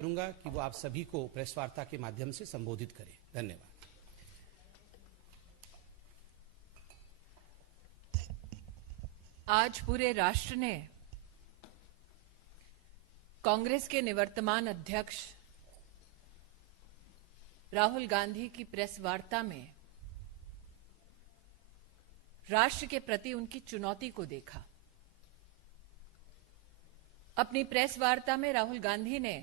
करूंगा कि वो आप सभी को प्रेस वार्ता के माध्यम से संबोधित करें। धन्यवाद। आज पूरे राष्ट्र ने कांग्रेस के निवर्तमान अध्यक्ष राहुल गांधी की प्रेस वार्ता में राष्ट्र के प्रति उनकी चुनौती को देखा। अपनी प्रेस वार्ता में राहुल गांधी ने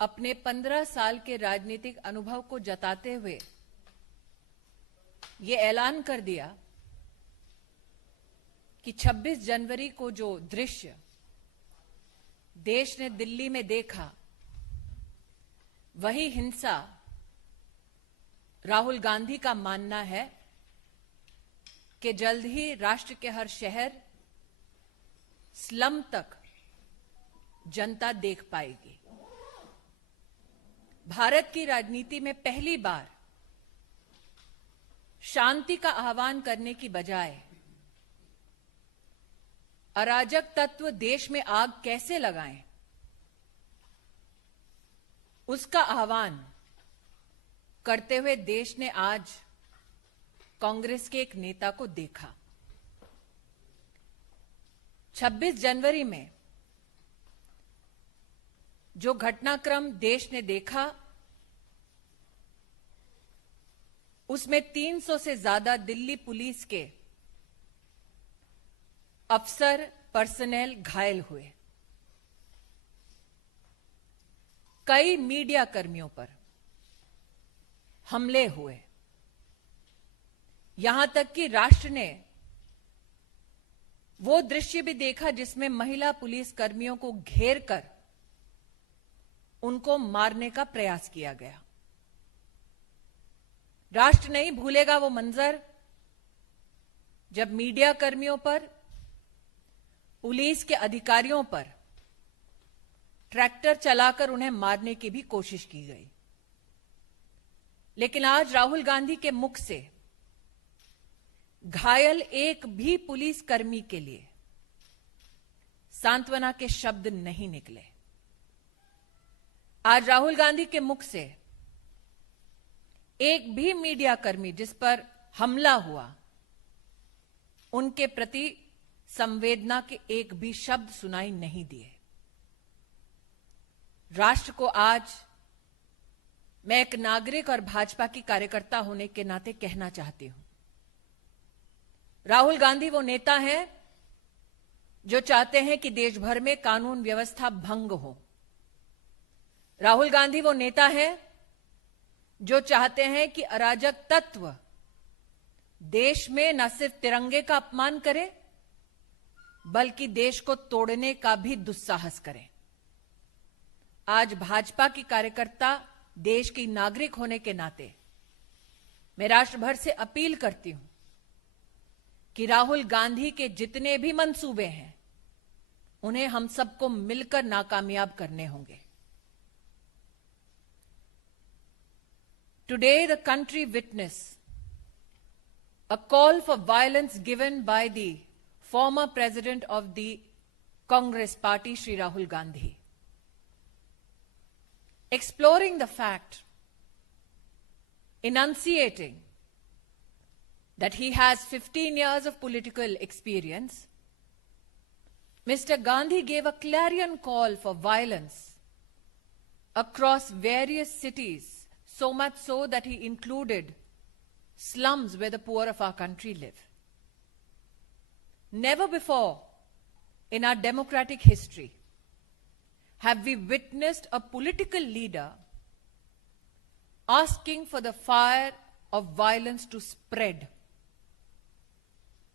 अपने 15 साल के राजनीतिक अनुभव को जताते हुए ये ऐलान कर दिया कि 26 जनवरी को जो दृश्य देश ने दिल्ली में देखा, वही हिंसा राहुल गांधी का मानना है कि जल्द ही राष्ट्र के हर शहर, स्लम तक जनता देख पाएगी। भारत की राजनीति में पहली बार शांति का आह्वान करने की बजाय अराजक तत्व देश में आग कैसे लगाएं, उसका आह्वान करते हुए देश ने आज कांग्रेस के एक नेता को देखा। 26 जनवरी में जो घटनाक्रम देश ने देखा, उसमें 300 से ज्यादा दिल्ली पुलिस के अफसर, पर्सनेल घायल हुए। कई मीडिया कर्मियों पर हमले हुए। यहां तक कि राष्ट्र ने वो दृश्य भी देखा जिसमें महिला पुलिस कर्मियों को घेर कर उनको मारने का प्रयास किया गया। राष्ट्र नहीं भूलेगा वो मंजर जब मीडिया कर्मियों पर, पुलिस के अधिकारियों पर ट्रैक्टर चलाकर उन्हें मारने की भी कोशिश की गई। लेकिन आज राहुल गांधी के मुख से घायल एक भी पुलिस कर्मी के लिए सांत्वना के शब्द नहीं निकले। आज राहुल गांधी के मुख से एक भी मीडिया कर्मी जिस पर हमला हुआ, उनके प्रति संवेदना के एक भी शब्द सुनाई नहीं दिए। राष्ट्र को आज मैं एक नागरिक और भाजपा की कार्यकर्ता होने के नाते कहना चाहती हूं, राहुल गांधी वो नेता हैं जो चाहते हैं कि देश भर में कानून व्यवस्था भंग हो। राहुल गांधी वो नेता है जो चाहते हैं कि अराजक तत्व देश में न सिर्फ तिरंगे का अपमान करे, बल्कि देश को तोड़ने का भी दुस्साहस करें। आज भाजपा की कार्यकर्ता, देश की नागरिक होने के नाते मैं राष्ट्र भर से अपील करती हूं कि राहुल गांधी के जितने भी मंसूबे हैं, उन्हें हम सबको मिलकर नाकामयाब करने होंगे। Today, the country witnessed a call for violence given by the former president of the Congress party, Shri Rahul Gandhi. Exploring the fact, enunciating that he has 15 years of political experience, Mr. Gandhi gave a clarion call for violence across various cities, so much so that he included slums where the poor of our country live. Never before in our democratic history have we witnessed a political leader asking for the fire of violence to spread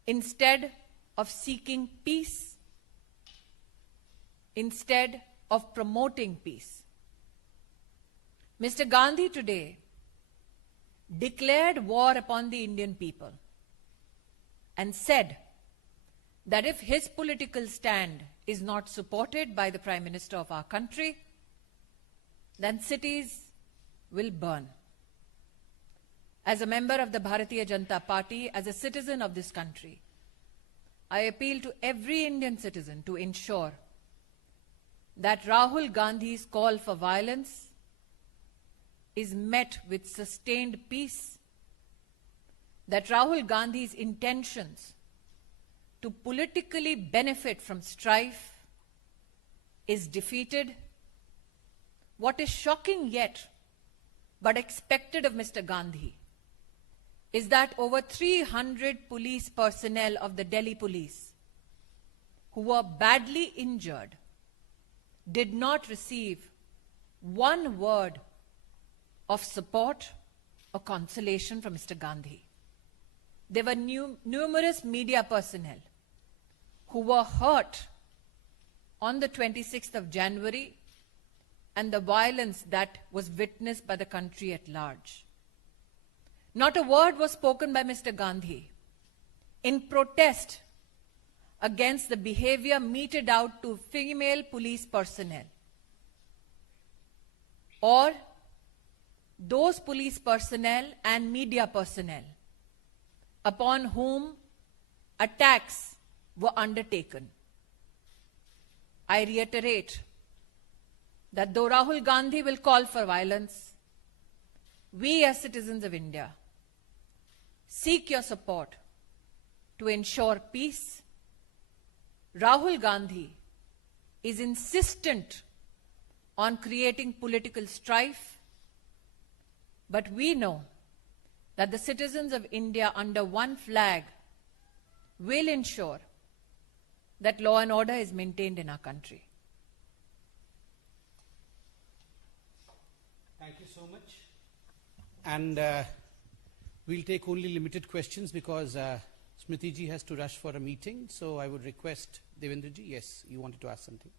instead of seeking peace, instead of promoting peace. Mr. Gandhi today declared war upon the Indian people and said that if his political stand is not supported by the Prime Minister of our country, then cities will burn. As a member of the Bharatiya Janata Party, as a citizen of this country, I appeal to every Indian citizen to ensure that Rahul Gandhi's call for violence is met with sustained peace, that Rahul Gandhi's intentions to politically benefit from strife is defeated. What is shocking yet, but expected of Mr. Gandhi, is that over 300 police personnel of the Delhi police who were badly injured did not receive one word of support or consolation from Mr. Gandhi. There were numerous media personnel who were hurt on the 26th of January and the violence that was witnessed by the country at large. Not a word was spoken by Mr. Gandhi in protest against the behavior meted out to female police personnel or those police personnel and media personnel upon whom attacks were undertaken. I reiterate that though Rahul Gandhi will call for violence, we as citizens of India seek your support to ensure peace. Rahul Gandhi is insistent on creating political strife, but we know that the citizens of India under one flag will ensure that law and order is maintained in our country. Thank you so much. And we'll take only limited questions because Smriti ji has to rush for a meeting. So I would request Devendra ji, yes, you wanted to ask something.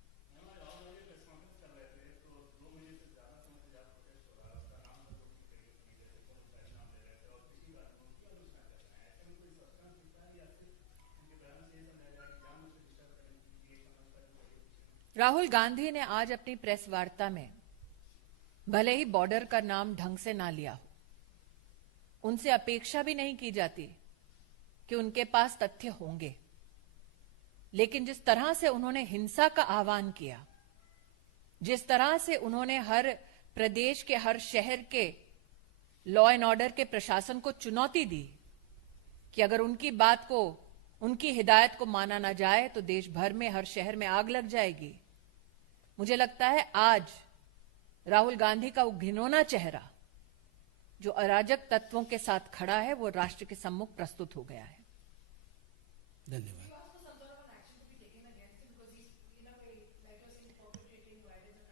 Rahul Gandhi ने आज अपनी press वार्ता में भले ही border का नाम ढंग से ना लिया हो, उनसे अपेक्षा भी नहीं की जाती कि उनके पास तथ्य होंगे, लेकिन जिस तरह से उन्होंने हिंसा का आह्वान किया, जिस तरह से उन्होंने हर प्रदेश के हर शहर के लॉ एंड ऑर्डर के प्रशासन को चुनौती दी कि अगर उनकी बात को, उनकी हिदायत को माना ना जाए तो देश भर में हर शहर में आग लग जाएगी। मुझे लगता है आज राहुल गांधी का वो घिनौना चेहरा जो अराजक तत्वों के साथ खड़ा है वो राष्ट्र के सम्मुख प्रस्तुत हो गया है। धन्यवाद।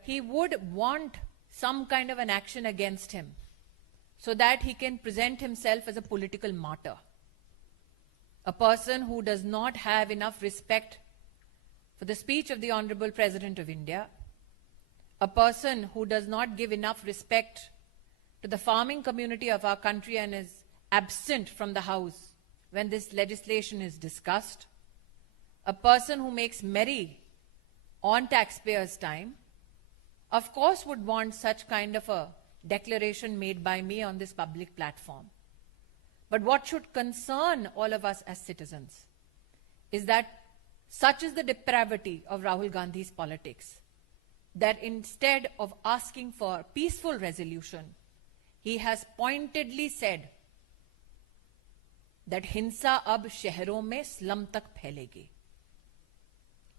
He would want some kind of an action against him so that he can present himself as a political martyr. A person who does not have enough respect for the speech of the Honorable President of India, a person who does not give enough respect to the farming community of our country and is absent from the House when this legislation is discussed, a person who makes merry on taxpayers' time, of course would want such kind of a declaration made by me on this public platform. But what should concern all of us as citizens is that such is the depravity of Rahul Gandhi's politics, that instead of asking for peaceful resolution, he has pointedly said that हिंसा अब शहरों में slum तक फैलेगी।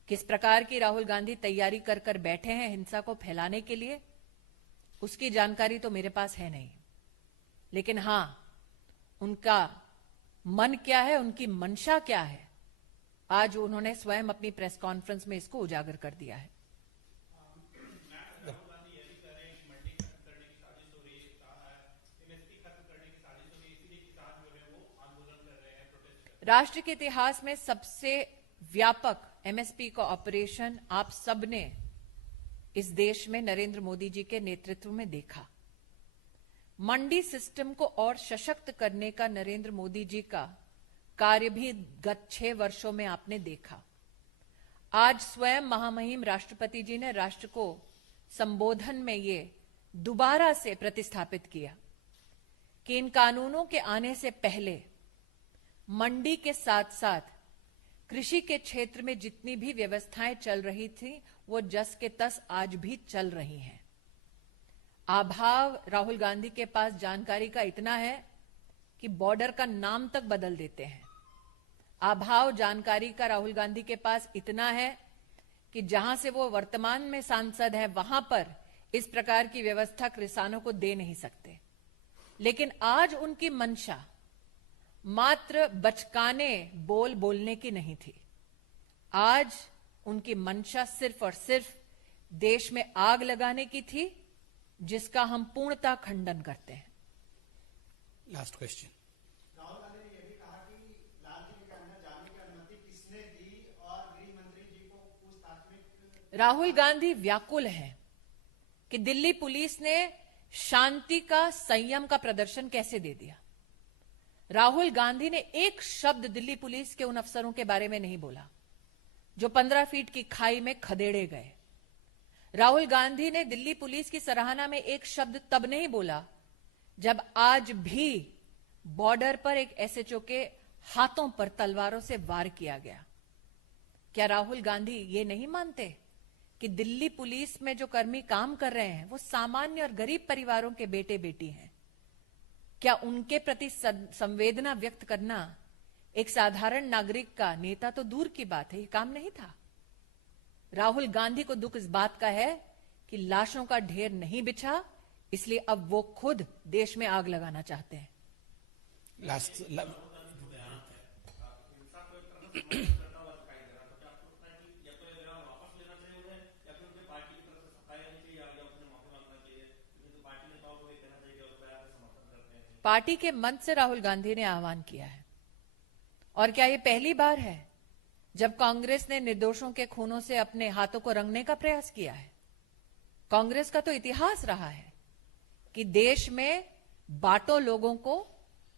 किस प्रकार की राहुल गांधी तैयारी कर कर बैठे हैं हिंसा को फैलाने के लिए, उसकी जानकारी तो मेरे पास है नहीं, लेकिन हां, उनका मन क्या है, उनकी मंशा क्या है, आज उन्होंने स्वयं अपनी प्रेस कॉन्फ्रेंस में इसको उजागर कर दिया है। राष्ट्र के इतिहास में सबसे व्यापक एमएसपी का ऑपरेशन आप सबने इस देश में नरेंद्र मोदी जी के नेतृत्व में देखा। मंडी सिस्टम को और सशक्त करने का नरेंद्र मोदी जी का कार्य भी गत 6 वर्षों में आपने देखा। आज स्वयं महामहिम राष्ट्रपति जी ने राष्ट्र को संबोधन में ये दोबारा से प्रतिस्थापित किया कि इन कानूनों के आने से पहले मंडी के साथ साथ कृषि के क्षेत्र में जितनी भी व्यवस्थाएं चल रही थी वो जस के तस आज भी चल रही हैं। अभाव राहुल गांधी के पास जानकारी का इतना है कि बॉर्डर का नाम तक बदल देते हैं। अभाव जानकारी का राहुल गांधी के पास इतना है कि जहां से वो वर्तमान में सांसद है वहां पर इस प्रकार की व्यवस्था किसानों को दे नहीं सकते। लेकिन आज उनकी मंशा मात्र बचकाने बोल बोलने की नहीं थी। आज उनकी मंशा सिर्फ और सिर्फ देश में आग लगाने की थी, जिसका हम पूर्णतः खंडन करते हैं। Last question. राहुल गांधी ने यह भी कहा कि लाल किले के अंदर जाने की अनुमति किसने दी और गृह मंत्री जी को पूछताछ में। राहुल गांधी व्याकुल हैं कि दिल्ली पुलिस ने शांति का, संयम का प्रदर्शन कैसे दे दिया। राहुल गांधी ने एक शब्द दिल्ली पुलिस के उन अफसरों के बारे में नहीं बोला जो 15 फीट की खाई में खदेड़े गए। राहुल गांधी ने दिल्ली पुलिस की सराहना में एक शब्द तब नहीं बोला जब आज भी बॉर्डर पर एक एसएचओ के हाथों पर तलवारों से वार किया गया। क्या राहुल गांधी ये नहीं मानते कि दिल्ली पुलिस में जो कर्मी काम कर रहे हैं वो सामान्य और गरीब परिवारों के बेटे बेटी हैं? क्या उनके प्रति संवेदना व्यक्त करना एक साधारण नागरिक का, नेता तो दूर की बात है, ये काम नहीं था? राहुल गांधी को दुख इस बात का है कि लाशों का ढेर नहीं बिछा, इसलिए अब वो खुद देश में आग लगाना चाहते हैं। पार्टी के मंच से राहुल गांधी ने आह्वान किया है। और क्या ये पहली बार है जब कांग्रेस ने निर्दोषों के खूनों से अपने हाथों को रंगने का प्रयास किया है? कांग्रेस का तो इतिहास रहा है कि देश में बांटो लोगों को,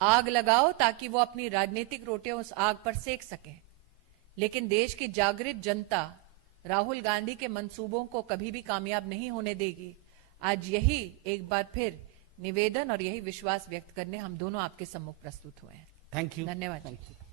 आग लगाओ ताकि वो अपनी राजनीतिक रोटियां उस आग पर सेक सकें। लेकिन देश की जागृत जनता राहुल गांधी के मंसूबों को कभी भी कामयाब नहीं होने देगी। आज यही एक बार फिर निवेदन और यही विश्वास व्यक्त करने हम दोनों आपके सम्मुख प्रस्तुत हुए हैं। Thank you. धन्यवाद। Thank you.